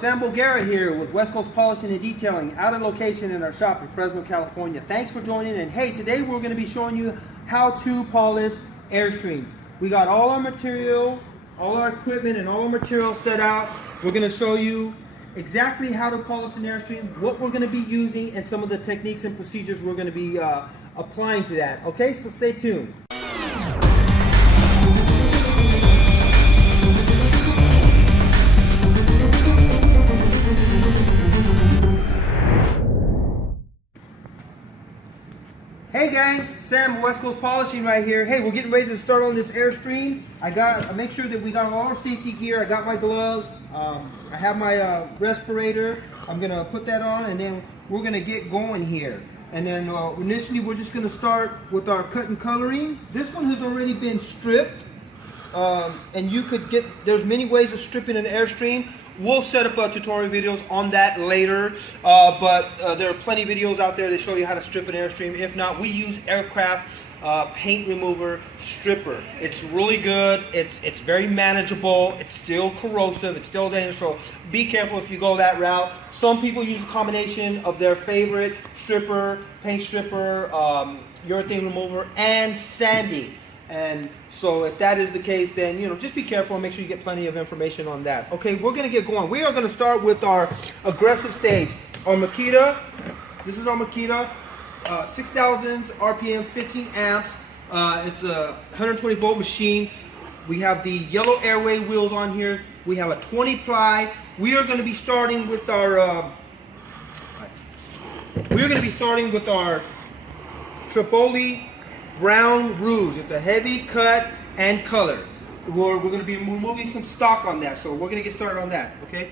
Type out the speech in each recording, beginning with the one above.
Sam Bulgara here with West Coast Polishing and Detailing, out of location in our shop in Fresno, California. Thanks for joining, and hey, today we're going to be showing you how to polish Airstreams. We got all our material, all our equipment, and all our material set out. We're going to show you exactly how to polish an Airstream, what we're going to be using, and some of the techniques and procedures we're going to be applying to that. Okay, so stay tuned. Hey gang, Sam, West Coast Polishing right here. Hey, we're getting ready to start on this Airstream. I make sure that we got all our safety gear. I got my gloves. I have my respirator. I'm gonna put that on, and then we're gonna get going here. And then initially, we're just gonna start with our cut and coloring. This one has already been stripped, and you could get. There's many ways of stripping an Airstream. We'll set up tutorial videos on that later, but there are plenty of videos out there that show you how to strip an Airstream. If not, we use aircraft paint remover stripper. It's really good. It's very manageable. It's still corrosive. It's still dangerous. So be careful if you go that route. Some people use a combination of their favorite stripper, paint stripper, urethane remover, and sanding. And so if that is the case, then just be careful and make sure you get plenty of information on that. Okay, we're going to get going. We are going to start with our aggressive stage. Our Makita, this is our Makita, 6,000 RPM, 15 amps. It's a 120 volt machine. We have the yellow airway wheels on here. We have a 20 ply. We are going to be starting with our Tripoli Brown Rouge. It's a heavy cut and color. We're going to be removing some stock on that, so we're going to get started on that, okay?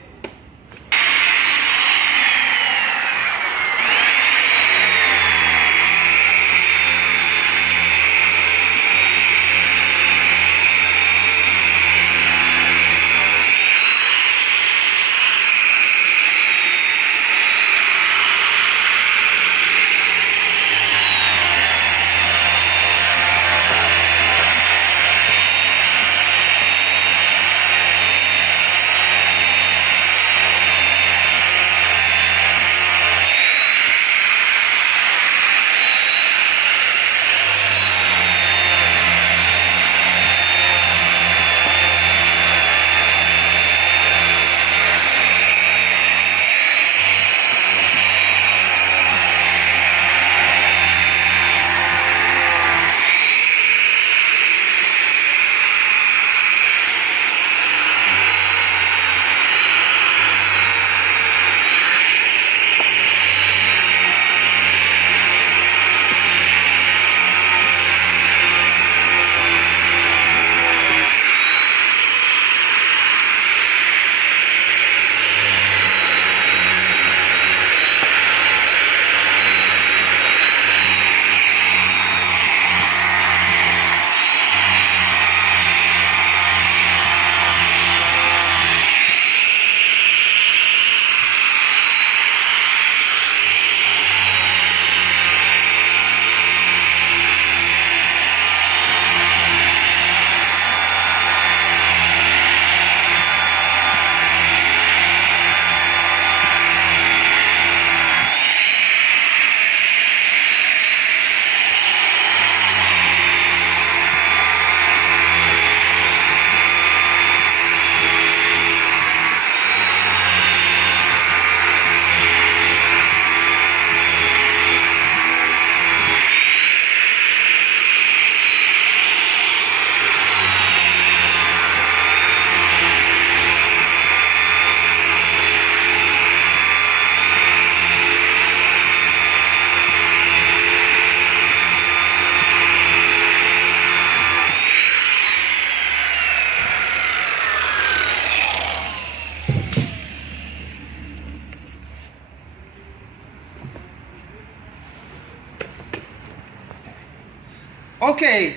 Okay,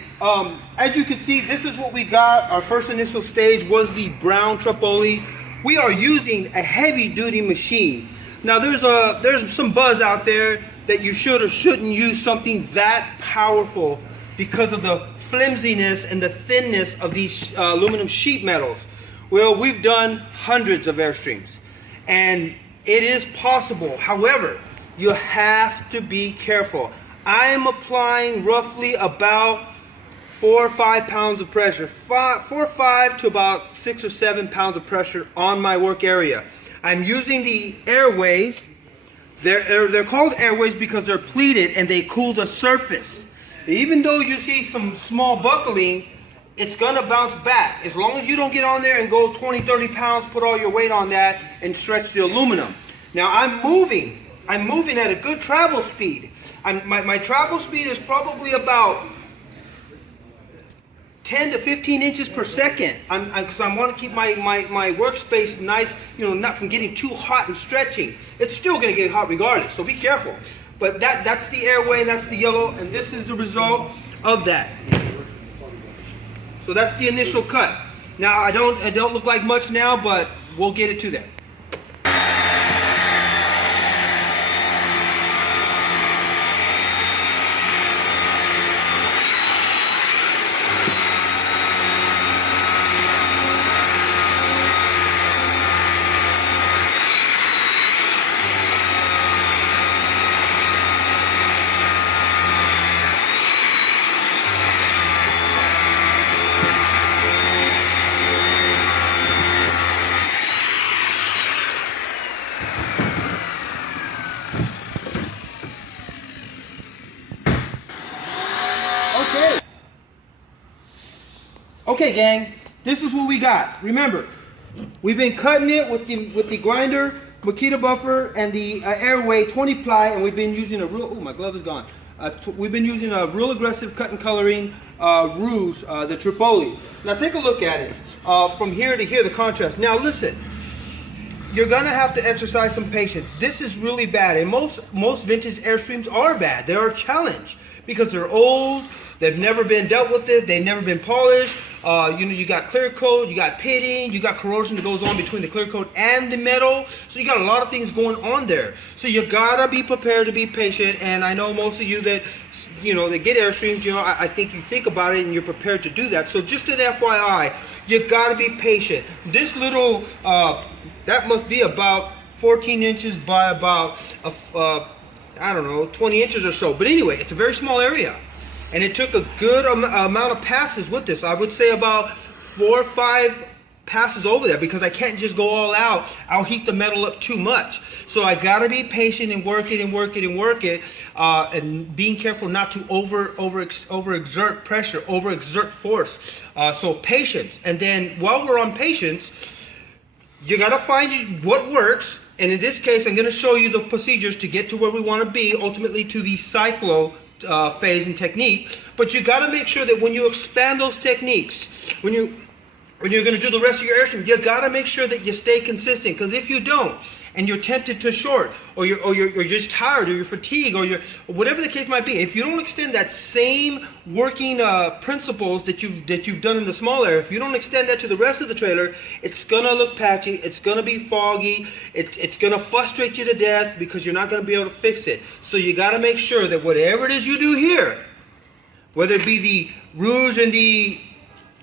as you can see, this is what we got. Our first initial stage was the brown Tripoli. We are using a heavy-duty machine. Now, there's some buzz out there that you should or shouldn't use something that powerful because of the flimsiness and the thinness of these aluminum sheet metals. Well, we've done hundreds of Airstreams, and it is possible. However, you have to be careful. I am applying roughly about 4 or 5 pounds of pressure, 4 or 5 to about 6 or 7 pounds of pressure on my work area. I'm using the airways. They're called airways because they're pleated and they cool the surface. Even though you see some small buckling, it's gonna bounce back. As long as you don't get on there and go 20, 30 pounds, put all your weight on that and stretch the aluminum. Now I'm moving at a good travel speed. My travel speed is probably about 10 to 15 inches per second. Because I want to keep my workspace nice, not from getting too hot and stretching. It's still going to get hot regardless, so be careful. But that's the airway, that's the yellow, and this is the result of that. So that's the initial cut. Now it don't look like much now, but we'll get it to that. Okay, gang, this is what we got. Remember, we've been cutting it with the grinder, Makita buffer, and the airway 20 ply, and we've been using a real, oh, my glove is gone. We've been using a real aggressive cut and coloring rouge, the Tripoli. Now take a look at it, from here to here, the contrast. Now listen, you're gonna have to exercise some patience. This is really bad, and most vintage Airstreams are bad. They're a challenge because they're old. They've never been dealt with it. They've never been polished. You got clear coat, you got pitting, you got corrosion that goes on between the clear coat and the metal. So you got a lot of things going on there. So you gotta be prepared to be patient. And I know most of you that that get Airstreams, I think you think about it and you're prepared to do that. So just an FYI, you gotta be patient. This little that must be about 14 inches by about I don't know, 20 inches or so. But anyway, it's a very small area. And it took a good amount of passes with this. I would say about 4 or 5 passes over there because I can't just go all out. I'll heat the metal up too much. So I gotta be patient and work it and work it and work it, and being careful not to overexert pressure, overexert force. So patience. And then while we're on patience, you gotta find what works. And in this case, I'm gonna show you the procedures to get to where we want to be, ultimately to the Cyclo phase and technique. But you got to make sure that when you expand those techniques, when you're going to do the rest of your Airstream, you got to make sure that you stay consistent. Because if you don't, and you're tempted to short, or you're just tired, or you're fatigued, or whatever the case might be, if you don't extend that same working principles that you've done in the small area, if you don't extend that to the rest of the trailer, it's gonna look patchy, it's gonna be foggy, it's gonna frustrate you to death because you're not gonna be able to fix it. So you gotta make sure that whatever it is you do here, whether it be the rouge and the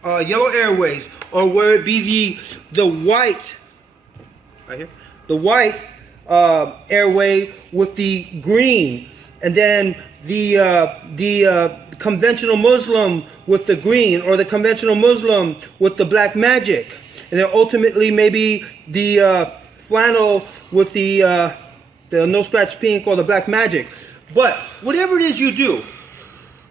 yellow airways, or whether it be the white, right here, the white airway with the green, and then the conventional Muslim with the green, or the conventional Muslim with the black magic, and then ultimately maybe the flannel with the no scratch pink or the black magic. But whatever it is you do,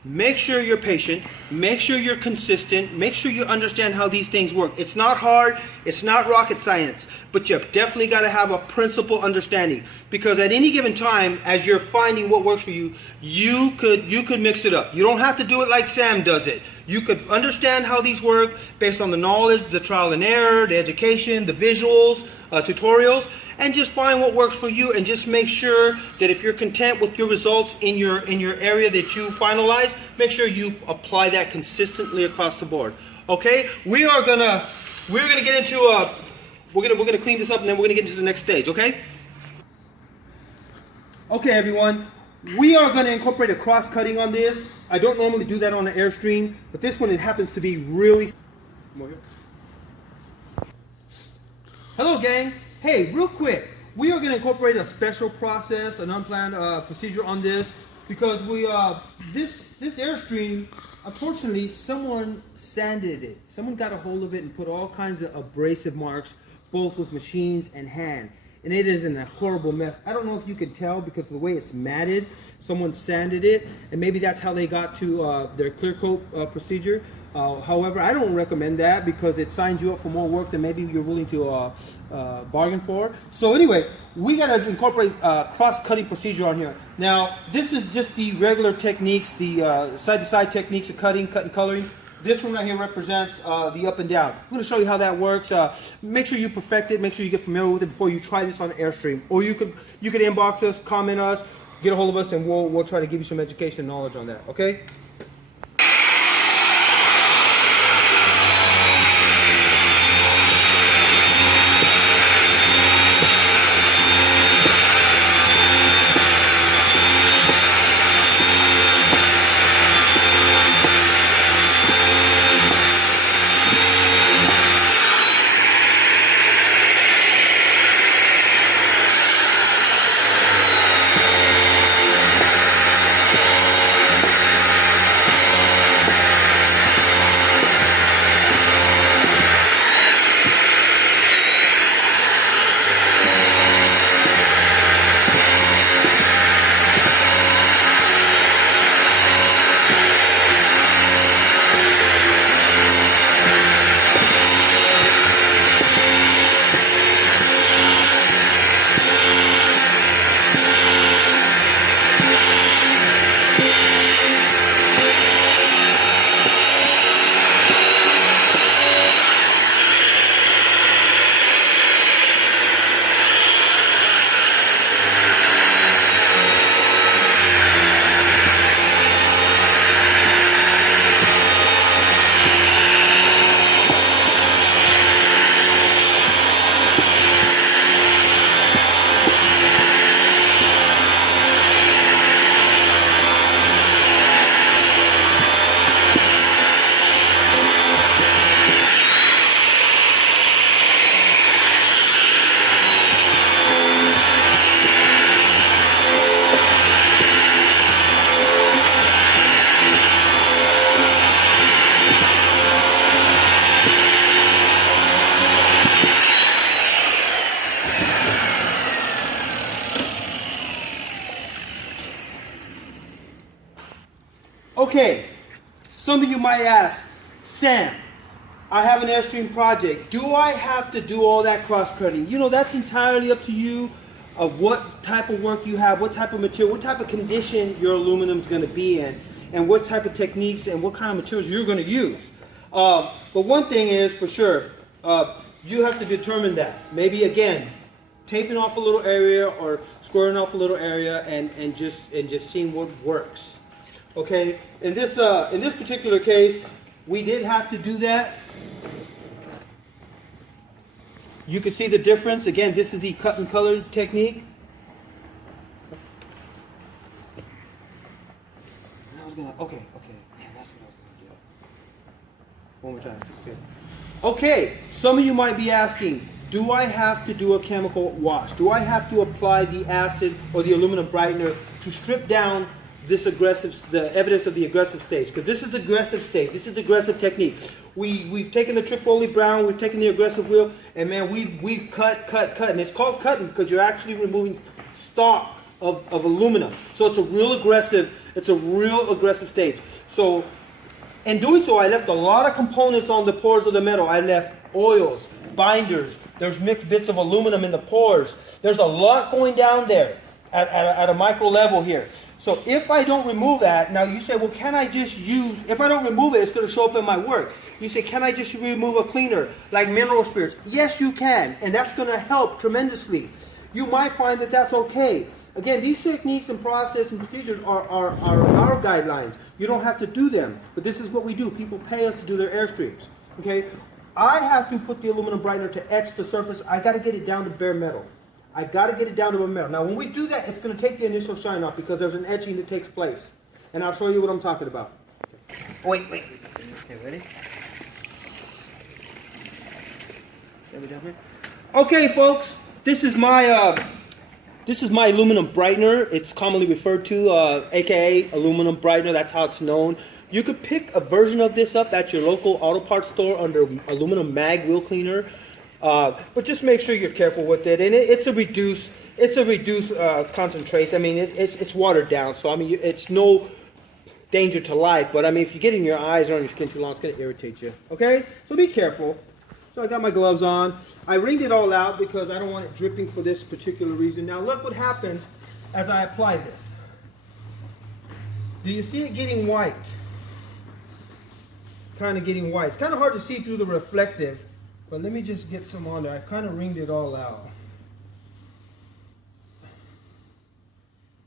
make sure you're patient, make sure you're consistent, make sure you understand how these things work. It's not hard, it's not rocket science, but you've definitely got to have a principle understanding, because at any given time, as you're finding what works for you, you could mix it up. You don't have to do it like Sam does it. You could understand how these work based on the knowledge, the trial and error, the education, the visuals, tutorials, and just find what works for you, and just make sure that if you're content with your results in your area that you finalize, make sure you apply that consistently across the board. Okay, we're gonna get into we're gonna clean this up, and then we're gonna get into the next stage. Okay. Okay, everyone, we are gonna incorporate a cross cutting on this. I don't normally do that on an Airstream, but this one, it happens to be really. Hello, gang. Hey, real quick, we are going to incorporate a special process, an unplanned procedure on this, because this Airstream, unfortunately, someone sanded it. Someone got a hold of it and put all kinds of abrasive marks, both with machines and hand. And it is in a horrible mess. I don't know if you can tell because of the way it's matted. Someone sanded it, and maybe that's how they got to their clear coat procedure. However, I don't recommend that because it signs you up for more work than maybe you're willing to bargain for. So anyway, we got to incorporate cross-cutting procedure on here. Now, this is just the regular techniques, the side-to-side techniques of cutting, cut and coloring. This one right here represents the up and down. I'm going to show you how that works. Make sure you perfect it. Make sure you get familiar with it before you try this on Airstream. Or you could inbox us, comment us, get a hold of us, and we'll try to give you some education and knowledge on that. Okay? Okay, some of you might ask, Sam, I have an Airstream project. Do I have to do all that cross-cutting? You know, that's entirely up to you of what type of work you have, what type of material, what type of condition your aluminum is going to be in, and what type of techniques and what kind of materials you're going to use. But one thing is for sure, you have to determine that. Maybe again, taping off a little area or squaring off a little area and just seeing what works. Okay, in this particular case, we did have to do that. You can see the difference. Again, this is the cut and color technique. Okay. Yeah, that's what I was gonna do. One more time. Okay, some of you might be asking, do I have to do a chemical wash? Do I have to apply the acid or the aluminum brightener to strip down the evidence of the aggressive stage? Because this is the aggressive stage. This is the aggressive technique. We've taken the Tripoli brown, we've taken the aggressive wheel, and man, we've cut, and it's called cutting because you're actually removing stock of aluminum. So it's a real aggressive stage. So in doing so, I left a lot of components on the pores of the metal. I left oils, binders. There's mixed bits of aluminum in the pores. There's a lot going down there at a micro level here. So if I don't remove that, now you say, well, can I just use, if I don't remove it, it's going to show up in my work. You say, can I just remove a cleaner like mineral spirits? Yes, you can, and that's going to help tremendously. You might find that that's okay. Again, these techniques and process and procedures are our guidelines. You don't have to do them, but this is what we do. People pay us to do their Airstreams. Okay, I have to put the aluminum brightener to etch the surface. I got to get it down to bare metal. I got to get it down to bare metal. Now, when we do that, it's going to take the initial shine off because there's an etching that takes place, and I'll show you what I'm talking about. Wait. Okay, ready? Okay, folks. this is my aluminum brightener. It's commonly referred to, aka aluminum brightener. That's how it's known. You could pick a version of this up at your local auto parts store under aluminum mag wheel cleaner, but just make sure you're careful with it. And it's a reduced concentration. I mean, it's watered down, so I mean, it's no danger to life. But I mean, if you get in your eyes or on your skin too long, it's going to irritate you. Okay, so be careful. So I got my gloves on. I wringed it all out because I don't want it dripping for this particular reason. Now look what happens as I apply this. Do you see it getting white? Kind of getting white. It's kind of hard to see through the reflective, but let me just get some on there. I kind of wringed it all out.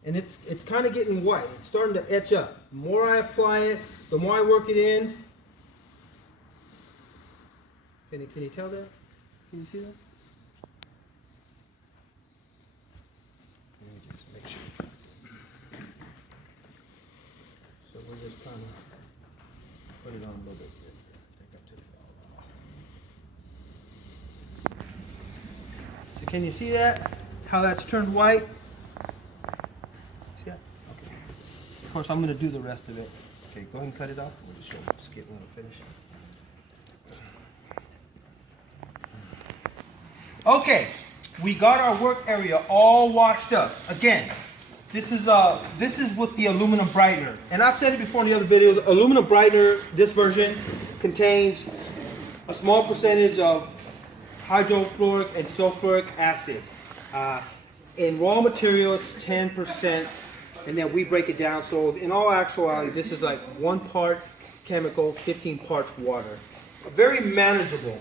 And it's kind of getting white. It's starting to etch up. The more I apply it, the more I work it in. Can you tell that? Can you see that? Let me just make sure. So we'll just kind of put it on a little bit. So can you see that? How that's turned white? See that? Okay. Of course, I'm going to do the rest of it. Okay, go ahead and cut it off. We'll just show you skip when I finish. Okay, we got our work area all washed up. Again, this is with the aluminum brightener, and I've said it before in the other videos. Aluminum brightener, this version, contains a small percentage of hydrofluoric and sulfuric acid. In raw material, it's 10%, and then we break it down. So in all actuality, this is like 1 part chemical, 15 parts water. Very manageable,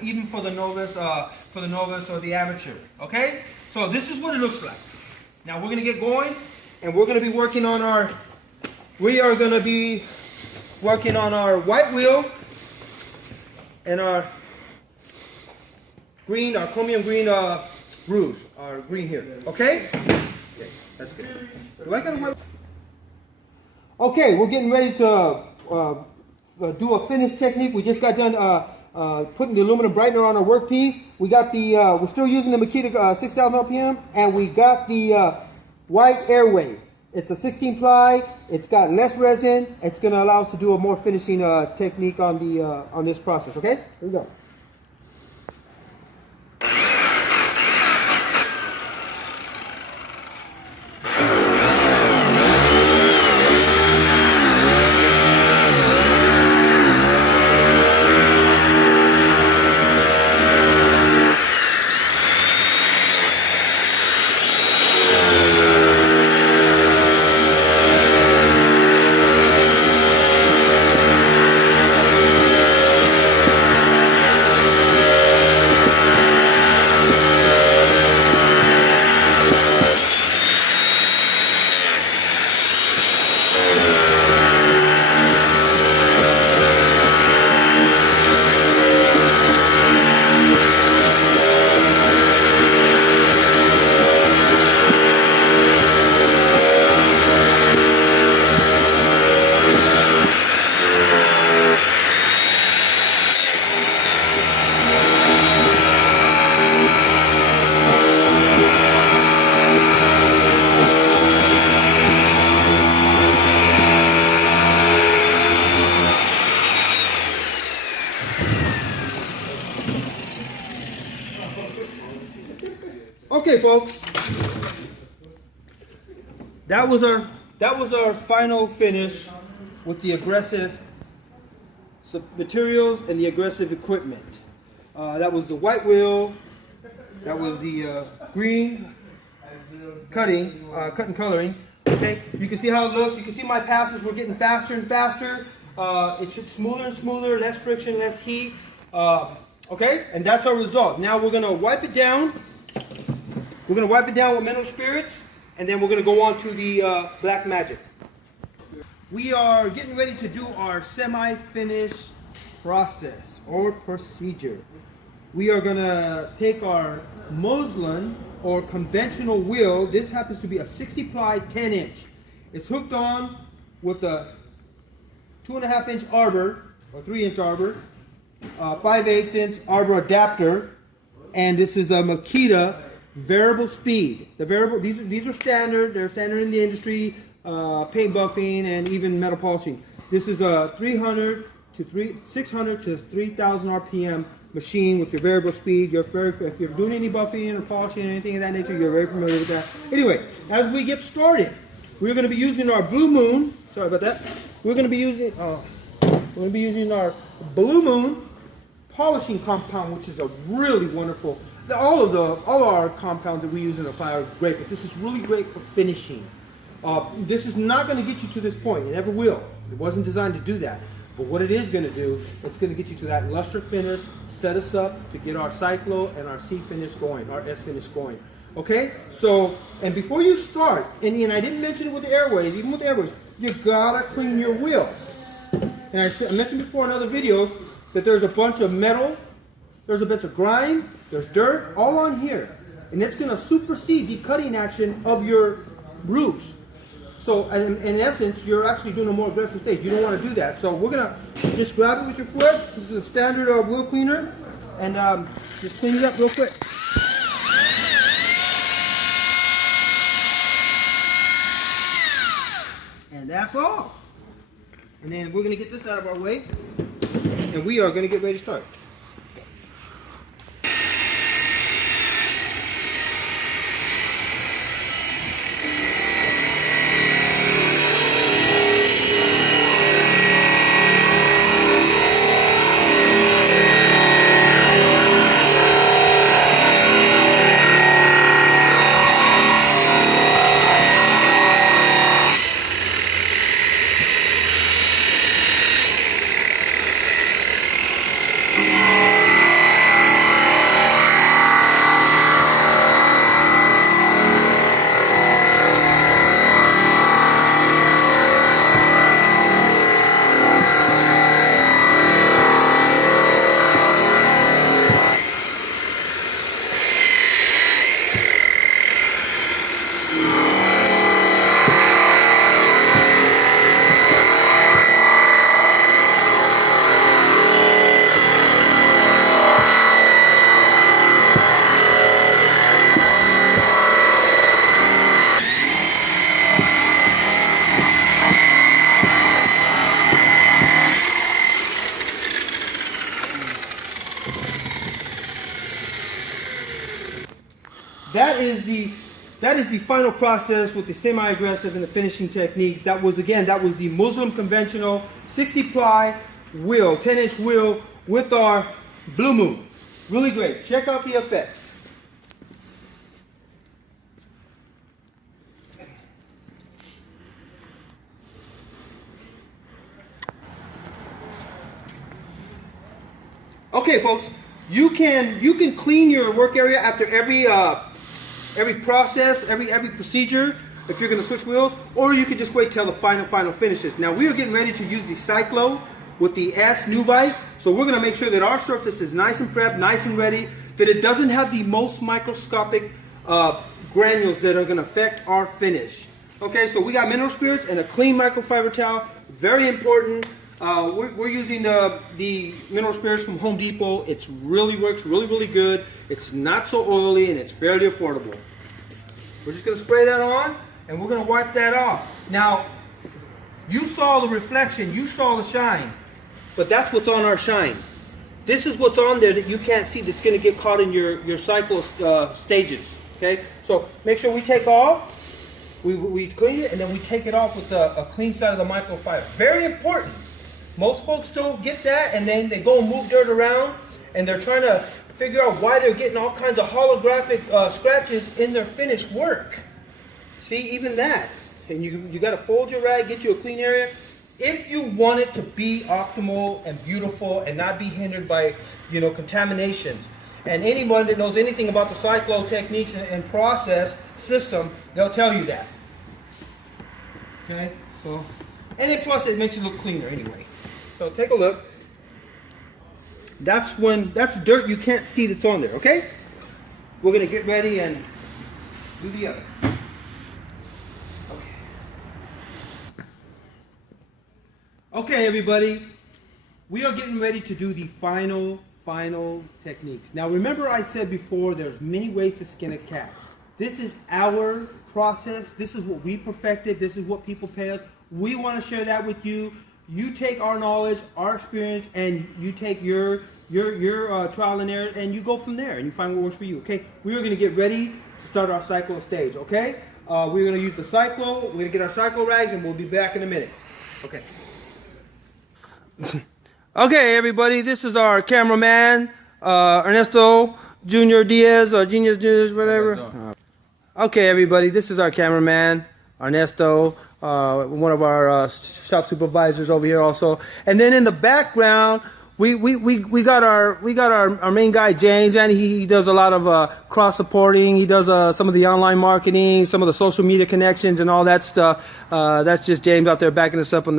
even for the novice, or the amateur. Okay, so this is what it looks like. Now we're going to get going, and we're going to be working on our. We are going to be working on our white wheel and our green, our chromium green rouge, our green here. Okay, that's good. Do I got a white? Okay, we're getting ready to. Do a finish technique. We just got done putting the aluminum brightener on our workpiece. We got the, we're still using the Makita 6000 RPM, and we got the white airwave. It's a 16 ply. It's got less resin. It's going to allow us to do a more finishing technique on the on this process. Okay, here we go. Okay, folks, that was our final finish with the aggressive materials and the aggressive equipment. That was the white wheel. That was the green cut and coloring. Okay, you can see how it looks. You can see my passes were getting faster and faster. It should smoother and smoother, less friction, less heat. Okay, and that's our result. Now we're gonna wipe it down. We're going to wipe it down with mineral spirits, and then we're going to go on to the Black Magic. We are getting ready to do our semi-finish process or procedure. We are going to take our muslin or conventional wheel. This happens to be a 60-ply 10-inch. It's hooked on with a 2.5-inch arbor or 3-inch arbor, 5/8-inch arbor adapter, and this is a Makita variable speed. The variable, these are standard. They're standard in the industry, paint buffing and even metal polishing. This is a 600 to 3,000 RPM machine with your variable speed. If you're doing any buffing or polishing or anything of that nature, you're very familiar with that. Anyway, as we get started, we're going to be using our Blue Moon. Sorry about that. We're going to be using our Blue Moon polishing compound, which is a really wonderful. All of our compounds that we use in the apply are great, but this is really great for finishing. This is not going to get you to this point. It never will. It wasn't designed to do that. But what it is going to do, it's going to get you to that luster finish, set us up to get our Cyclo and our C finish going, our S finish going. Okay? So, and before you start, and I didn't mention it with the airways, even with the airways, you gotta clean your wheel. And I mentioned before in other videos that there's a bunch of metal, there's a bunch of grime, there's dirt, all on here. And it's going to supersede the cutting action of your rouge. So in essence, you're actually doing a more aggressive stage. You don't want to do that. So we're going to just grab it with your foot. This is a standard wheel cleaner. And just clean it up real quick. And that's all. And then we're going to get this out of our way. And we are going to get ready to start. That is the final process with the semi-aggressive and the finishing techniques. That was the Muslim conventional 60-ply wheel, 10-inch wheel with our Blue Moon. Really great. Check out the effects. Okay, folks, you can clean your work area after every process, every procedure, if you're going to switch wheels, or you can just wait till the final finishes. Now we are getting ready to use the Cyclo with the S Nuvite, so we're going to make sure that our surface is nice and prepped, nice and ready, that it doesn't have the most microscopic granules that are going to affect our finish. Okay, so we got mineral spirits and a clean microfiber towel, very important. We're using the mineral spirits from Home Depot. It really works really good. It's not so oily and it's fairly affordable. We're just going to spray that on and we're going to wipe that off. Now, you saw the reflection, you saw the shine, but that's what's on our shine. This is what's on there that you can't see that's going to get caught in your Cyclo stages. Okay, so make sure we take off, we clean it, and then we take it off with a clean side of the microfiber. Very important. Most folks don't get that, and then they go and move dirt around, and they're trying to figure out why they're getting all kinds of holographic scratches in their finished work. See, even that. And you got to fold your rag, get you a clean area. If you want it to be optimal and beautiful and not be hindered by, contaminations. And anyone that knows anything about the Cyclo techniques and process system, they'll tell you that. Okay, so, and then plus it makes it look cleaner anyway. So take a look. That's dirt you can't see that's on there, okay? We're going to get ready and do the other. Okay, everybody. We are getting ready to do the final final techniques. Now remember I said before there's many ways to skin a cat. This is our process. This is what we perfected. This is what people pay us. We want to share that with you. You take our knowledge, our experience, and you take your trial and error, and you go from there and you find what works for you. Okay, we are going to get ready to start our Cyclo stage. Okay, we're going to use the Cyclo. We're going to get our Cyclo rags, and we'll be back in a minute. Okay. Okay, everybody, this is our cameraman, Ernesto Junior Diaz, or Genius Junior, whatever. Okay, everybody, this is our cameraman, Ernesto, one of our shop supervisors over here also. And then in the background, we got our main guy James, and he does a lot of cross supporting. He does some of the online marketing, some of the social media connections, and all that stuff. That's just James out there backing us up in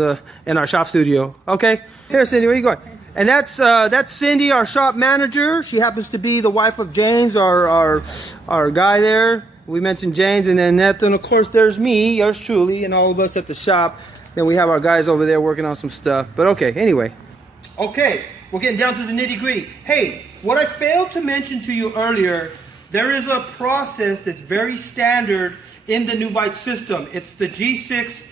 our shop studio. Okay, here, Cindy, where you going? And that's Cindy, our shop manager. She happens to be the wife of James, our guy there. We mentioned James, and then Nathan. Of course, there's me, yours truly, and all of us at the shop. Then we have our guys over there working on some stuff. But okay, anyway. Okay, we're getting down to the nitty-gritty. Hey, what I failed to mention to you earlier, there is a process that's very standard in the Nuvite system. It's the G6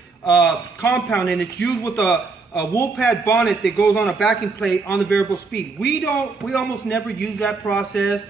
compound, and it's used with a wool pad bonnet that goes on a backing plate on the variable speed. We almost never use that process.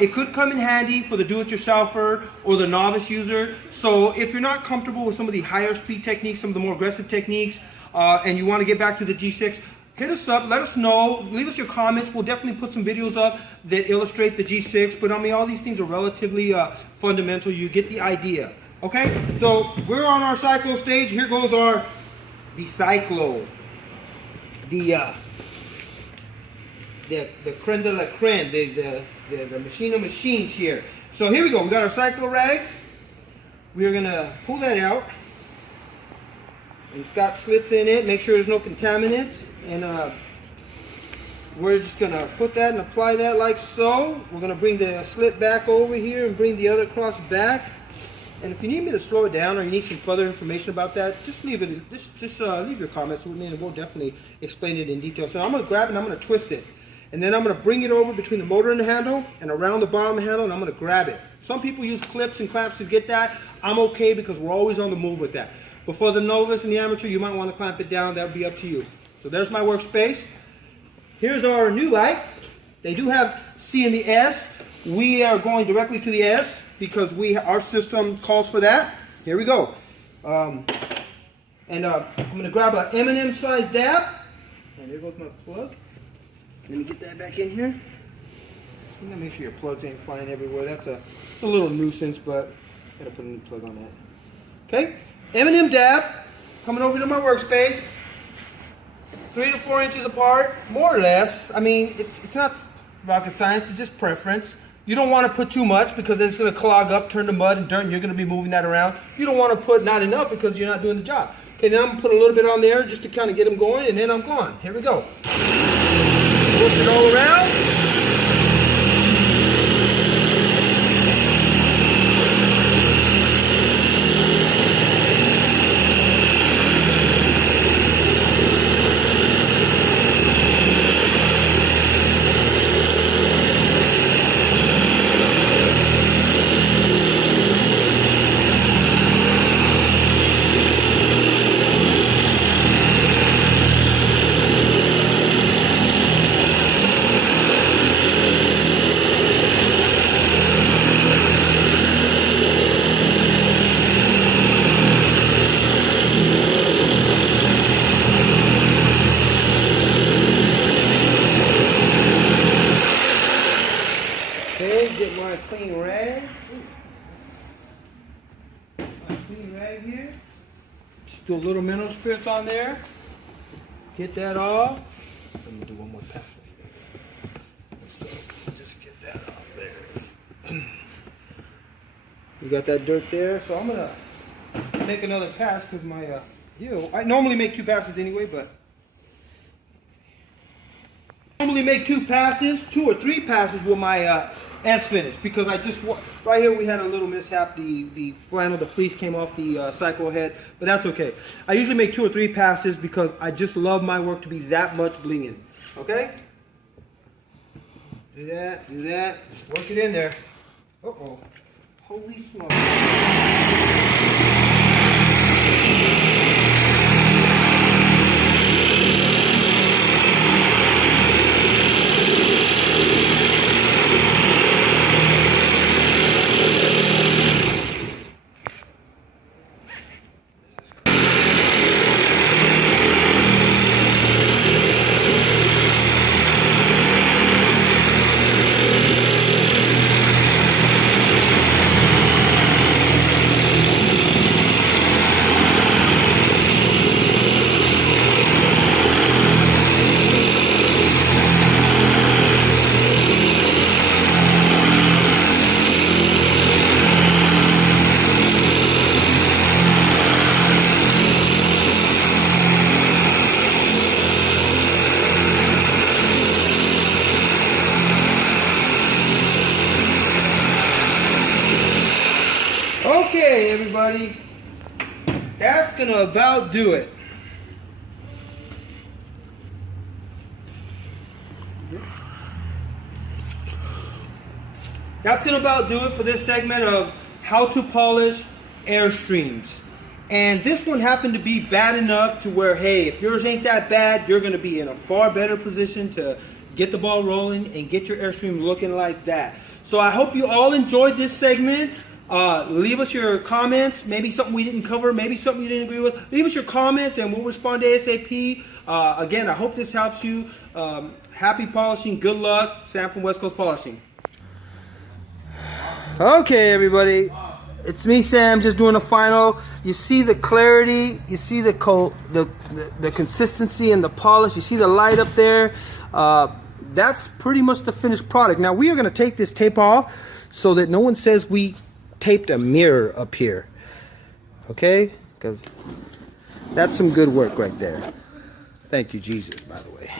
It could come in handy for the do-it-yourselfer or the novice user. So if you're not comfortable with some of the higher speed techniques, some of the more aggressive techniques, and you want to get back to the G6, hit us up, let us know, leave us your comments. We'll definitely put some videos up that illustrate the G6. But I mean, all these things are relatively fundamental. You get the idea. Okay, so we're on our Cyclo stage. Here goes the Cyclo. The creme de la creme, the machine of machines here. So here we go. We got our Cyclo rags. We are gonna pull that out. It's got slits in it. Make sure there's no contaminants. And we're just gonna put that and apply that like so. We're gonna bring the slit back over here and bring the other cross back. And if you need me to slow it down or you need some further information about that, just leave it. Just leave your comments with me, and we'll definitely explain it in detail. So I'm gonna grab it and I'm gonna twist it. And then I'm going to bring it over between the motor and the handle and around the bottom handle, and I'm going to grab it. Some people use clips and clamps to get that. I'm okay because we're always on the move with that. But for the novice and the amateur, you might want to clamp it down. That would be up to you. So there's my workspace. Here's our new light. They do have C and the S. We are going directly to the S because our system calls for that. Here we go. I'm going to grab an M&M size dab. And there goes my plug. Let me get that back in here. You gotta make sure your plugs ain't flying everywhere. That's a little nuisance, but I gotta put a new plug on that. Okay, M&M dab coming over to my workspace. 3 to 4 inches apart, more or less. I mean, it's not rocket science. It's just preference. You don't want to put too much because then it's gonna clog up, turn to mud and dirt, and you're gonna be moving that around. You don't want to put not enough because you're not doing the job. Okay, then I'm gonna put a little bit on there just to kind of get them going, and then I'm gone. Here we go. Push it all around. Get my clean rag. My clean rag here. Just do a little mineral spirits on there. Get that off. Let me do one more pass. So just get that off there. You got that dirt there, so I'm gonna make another pass because my I normally make 2 passes anyway, but I normally make 2 passes, 2 or 3 passes with my S finish, because I just right here we had a little mishap. The flannel, the fleece came off the Cyclo head, but that's okay. I usually make 2 or 3 passes because I just love my work to be that much blinging. Okay. Do that, do that. Just work it in there. Uh-oh. Holy smoke. Okay, everybody, that's gonna about do it. That's gonna about do it for this segment of how to polish Airstreams. And this one happened to be bad enough to where, hey, if yours ain't that bad, you're gonna be in a far better position to get the ball rolling and get your Airstream looking like that. So I hope you all enjoyed this segment. Leave us your comments, maybe something we didn't cover, maybe something you didn't agree with. Leave us your comments and we'll respond ASAP. Again, I hope this helps you. Happy polishing, good luck. Sam from West Coast Polishing. Okay, everybody, it's me, Sam, just doing a final. You see the clarity, you see the consistency and the polish, you see the light up there. That's pretty much the finished product. Now we are going to take this tape off so that no one says we taped a mirror up here, okay? Because that's some good work right there. Thank you, Jesus, by the way.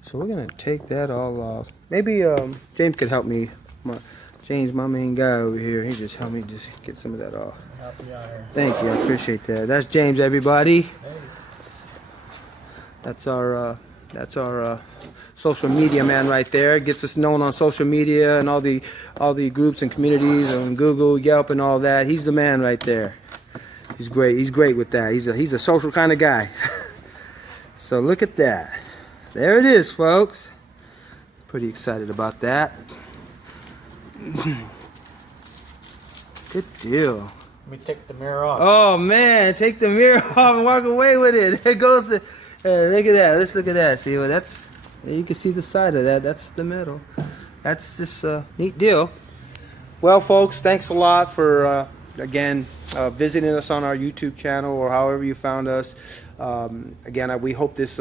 So we're gonna take that all off. Maybe James could help me. James, my main guy over here, he just helped me just get some of that off. Thank you, I appreciate that. That's James, everybody. That's our social media man right there. Gets us known on social media and all the groups and communities on Google, Yelp, and all that. He's the man right there. He's great. He's great with that. He's a social kind of guy. So look at that. There it is, folks. Pretty excited about that. Good deal. Let me take the mirror off. Oh man, take the mirror off and walk away with it. There goes the. Look at that. Let's look at that. See, well, that's. You can see the side of that. That's the metal. That's this neat deal. Well, folks, thanks a lot for again visiting us on our YouTube channel or however you found us. Again, we hope this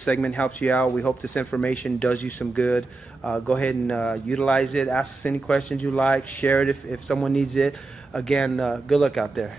segment helps you out. We hope this information does you some good. Go ahead and utilize it. Ask us any questions you like. Share it if someone needs it. Again, good luck out there.